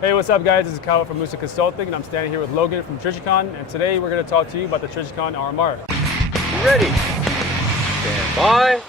Hey, what's up guys? This is Kyle from Musa Consulting and I'm standing here with Logan from Trijicon, and today we're going to talk to you about the Trijicon RMR. Ready. Stand by.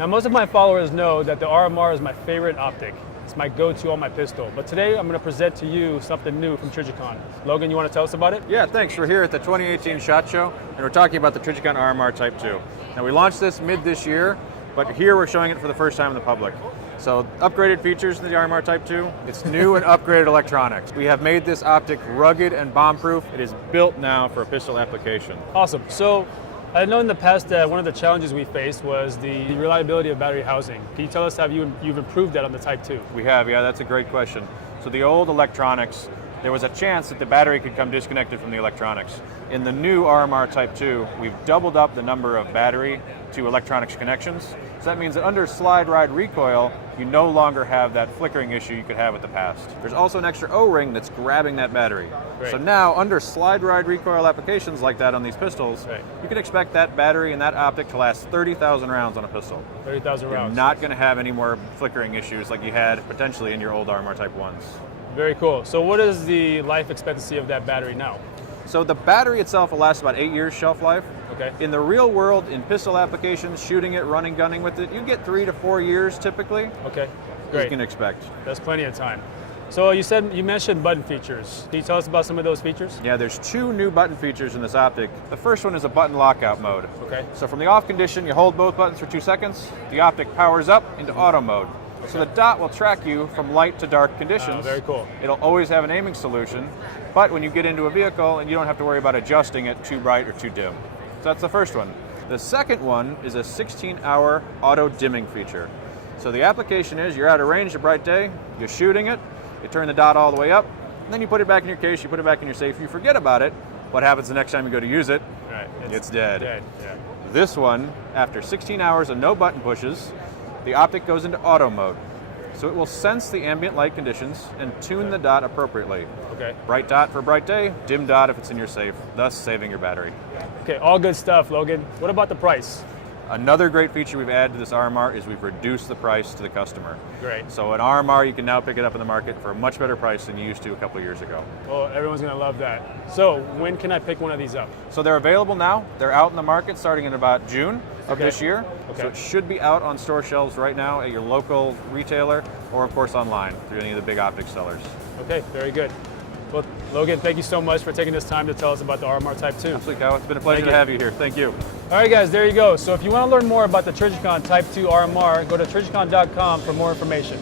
Now most of my followers know that the RMR is my favorite optic. It's my go-to on my pistol. But today I'm going to present to you something new from Trijicon. Logan, you want to tell us about it? Yeah, thanks. We're here at the 2018 SHOT Show and we're talking about the Trijicon RMR Type 2. Now we launched this mid this year, but here we're showing it for the first time in the public. So upgraded features in the RMR Type 2. It's new and upgraded electronics. We have made this optic rugged and bomb-proof. It is built now for a pistol application. Awesome. So I know in the past that one of the challenges we faced was the reliability of battery housing. Can you tell us how you've improved that on the Type 2? We have, yeah, that's a great question. So the old electronics, there was a chance that the battery could come disconnected from the electronics. In the new RMR Type 2, we've doubled up the number of battery to electronics connections. So that means that under slide ride recoil, you no longer have that flickering issue you could have with the past. There's also an extra O-ring that's grabbing that battery. Great. So now, under slide ride recoil applications like that on these pistols, you can expect that battery and that optic to last 30,000 rounds on a pistol. 30,000 rounds. You're not going to have any more flickering issues like you had potentially in your old RMR Type 1s. Very cool. So what is the life expectancy of that battery now? So the battery itself will last about 8 years shelf life. Okay. In the real world, in pistol applications, shooting it, running, gunning with it, you get 3 to 4 years typically. Okay, As great. you can expect. That's plenty of time. So you mentioned button features. Can you tell us about some of those features? Yeah, there's 2 new button features in this optic. The first one is a button lockout mode. Okay. So from the off condition, you hold both buttons for 2 seconds. The optic powers up into auto mode. Okay. So the dot will track you from light to dark conditions. Very cool. It'll always have an aiming solution, but when you get into a vehicle, and you don't have to worry about adjusting it too bright or too dim. So that's the first one. The second one is a 16-hour auto dimming feature. So the application is you're out of range, a bright day, you're shooting it, you turn the dot all the way up, and then you put it back in your case, you put it back in your safe, you forget about it. What happens the next time you go to use it? Right. It's dead. Yeah. This one, after 16 hours of no button pushes, the optic goes into auto mode. So it will sense the ambient light conditions and tune the dot appropriately. Okay. Bright dot for a bright day, dim dot if it's in your safe, thus saving your battery. Okay, all good stuff, Logan. What about the price? Another great feature we've added to this RMR is we've reduced the price to the customer. Great. So an RMR, you can now pick it up in the market for a much better price than you used to a couple of years ago. Well, everyone's gonna love that. So when can I pick one of these up? So they're available now. They're out in the market starting in about June of this year. Okay. So it should be out on store shelves right now at your local retailer or of course online through any of the big optic sellers. Okay, very good. Well, Logan, thank you so much for taking this time to tell us about the RMR Type 2. Absolutely, Kyle. It's been a pleasure to have you here. Thank you. All right, guys, there you go. So if you want to learn more about the Trijicon Type 2 RMR, go to trijicon.com for more information.